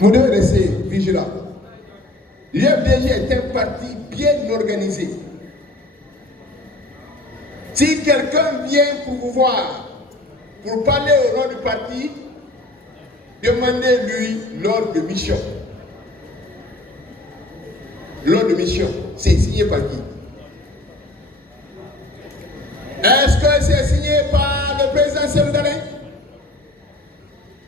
Vous devez rester vigilant. L'UFDG est un parti bien organisé. Si quelqu'un vient pour vous voir, pour parler au nom du parti, demandez-lui l'ordre de mission. L'ordre de mission, c'est signé par qui? Est-ce que c'est signé par le président Sénégalais?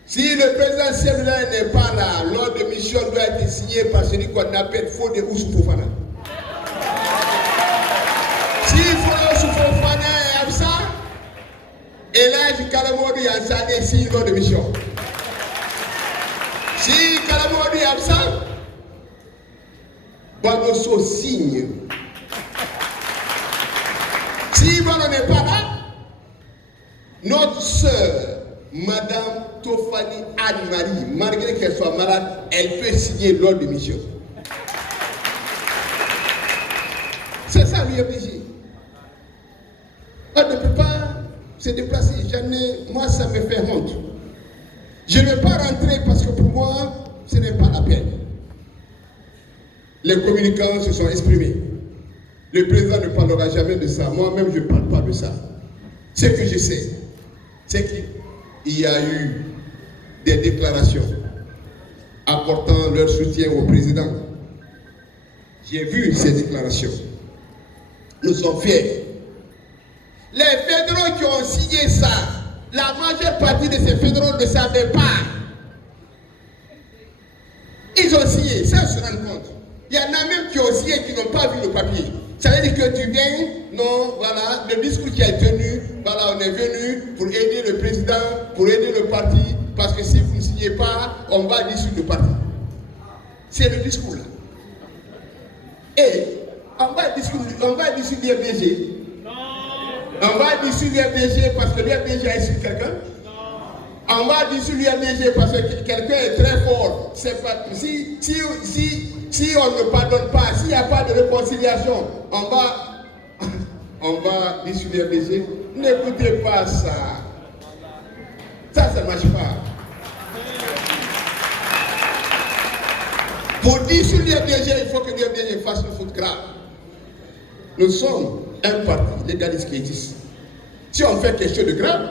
Si le président Sénégalais n'est pas là, l'ordre de mission doit être signé par celui qu'on appelle Fodé Oussoufou-Fofana. Si Fodé Oussoufou-Fofana est absent, et là, Kalamodu Yansane signe l'ordre de mission. Si Kalamodu est absent, Bagoso signe. Si Bano n'est pas là, notre sœur, Madame Tofani Anne-Marie, malgré qu'elle soit malade, elle peut signer l'ordre de mission. C'est ça l'UFDG. On ne peut pas se déplacer. Moi, ça me fait honte. Je ne vais pas rentrer parce que pour moi, ce n'est pas la peine. Les communicants se sont exprimés. Le président ne parlera jamais de ça. Moi-même, je ne parle pas de ça. Ce que je sais, c'est qu'il y a eu des déclarations apportant leur soutien au président. J'ai vu ces déclarations. Nous sommes fiers. Les fédéraux qui ont signé ça, la majeure partie de ces fédéraux ne savaient pas. Ils ont signé, ça se rend compte. Il y en a même qui ont signé et qui n'ont pas vu le papier. Ça veut dire que tu viens, non, voilà, le discours qui a été tenu, voilà, on est venu pour aider le président, pour aider le parti, parce que si vous ne signez pas, on va dissoudre le parti. C'est le discours là. Et on va dissoudre l'UFDG. On va dissoudre l'UFDG parce que l'UFDG a insulté quelqu'un. On va dissoudre l'UFDG parce que quelqu'un est très fort. C'est pas, si on ne pardonne pas, s'il n'y a pas de réconciliation, on va dissoudre l'UFDG. N'écoutez pas ça. Ça ne marche pas. Pour dissoudre l'UFDG, il faut que l'UFDG fasse une faute grave. Nous sommes un parti légaliste qui existe. Si on fait quelque chose de grave,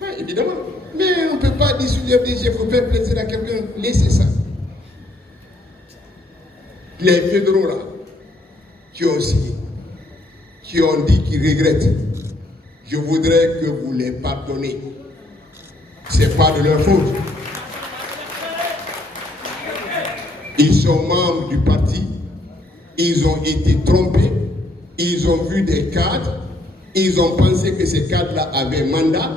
ben, évidemment, mais on ne peut pas dissoudre l'UFDG, il faut faire plaisir à quelqu'un, laissez ça. Les fédéraux là, qui ont signé, qui ont dit qu'ils regrettent, je voudrais que vous les pardonnez. Ce n'est pas de leur faute. Ils sont membres du parti, ils ont été trompés, ils ont vu des cadres, ils ont pensé que ces cadres-là avaient mandat.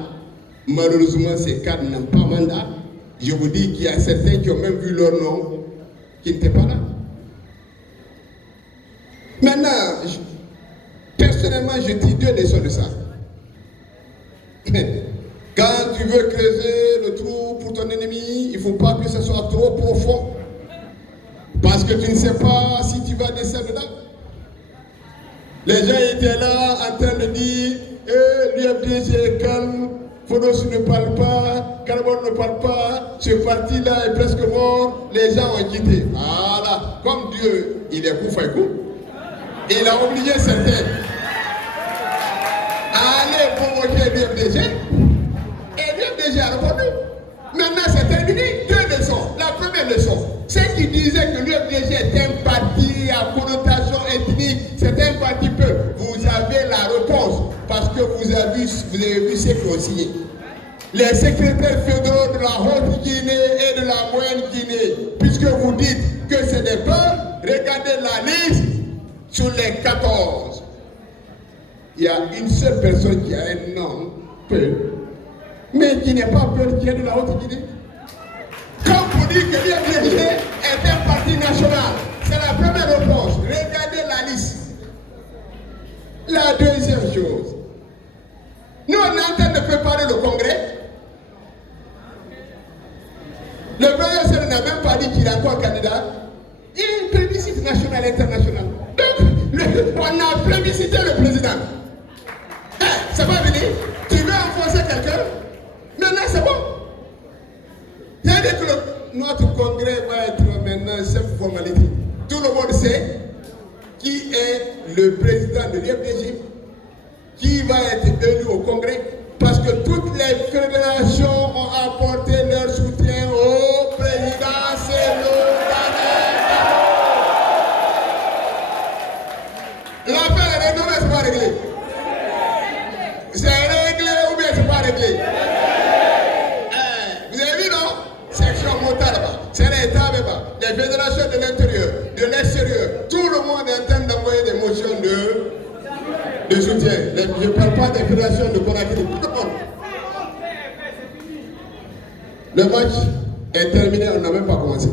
Malheureusement, ces cadres n'ont pas mandat. Je vous dis qu'il y a certains qui ont même vu leur nom, qui n'étaient pas là. Maintenant, personnellement, je tire deux leçons de ça. Quand tu veux creuser le trou pour ton ennemi, il ne faut pas que ce soit trop profond. Parce que tu ne sais pas si tu vas descendre dedans. Les gens étaient là en train de dire l'UFDG est calme, Fodos ne parle pas, Carbone ne parle pas, ce parti-là est presque mort, les gens ont quitté. Voilà, comme Dieu, il est coup fait coup, il a obligé certains à aller provoquer l'UFDG, et l'UFDG a répondu. Maintenant, c'est terminé. Deux leçons. La première leçon, c'est qui disait que l'UFDG est un parti à connotation ethnique, c'est un parti peuple. Vous avez la réponse parce que vous avez vu ce qui ont signé. Les secrétaires fédéraux de la Haute-Guinée et de la Moyenne-Guinée, puisque vous dites que c'est des peuples, regardez la liste sur les 14. Il y a une seule personne qui a un nom, peuple, mais qui n'est pas peuple, qui est de la Haute-Guinée. Comme vous dites que l'UFDG est un parti national, c'est la première réponse. Regardez la liste. La deuxième chose, nous on est en train de préparer le congrès. Le président n'a même pas dit qu'il est encore candidat. Il y a une plébiscite nationale et internationale. Donc, on a plébiscité le président. Ça va venir. Tu veux enfoncer quelqu'un? Maintenant, c'est bon. C'est-à-dire que notre congrès va être maintenant cette formalité. Tout le monde sait qui est le président de l'IFDJ, qui va être élu au congrès, parce que toutes les fédérations ont apporté leur soutien au président Sénou-Daniel. L'affaire est réglée, mais c'est pas réglé. C'est réglé ou bien c'est pas réglé? Vous avez vu, non? Section Motaraba, c'est l'État, les fédérations de l'intérieur, de l'extérieur, tout le monde est en train d'envoyer des motions de soutien. Je ne parle pas des fédérations de Conakry, tout le monde. Le match est terminé, on n'a même pas commencé.